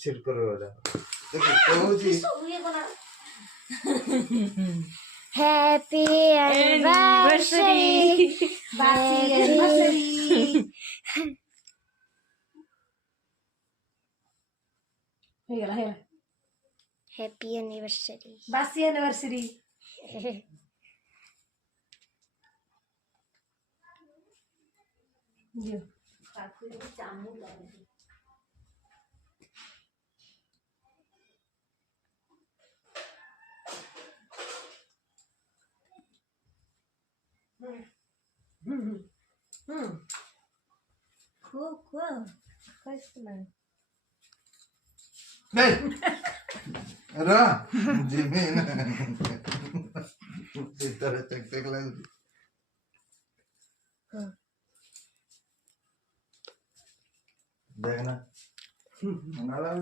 छिड़कर वाला देखो कौजी happy anniversary बासी एनिवर्सरी हेला हेला हैप्पी एनिवर्सरी बासी एनिवर्सरी दियो cool कैसे ना नहीं रा जिमी ना इस तरह चक चक लग देखना नाला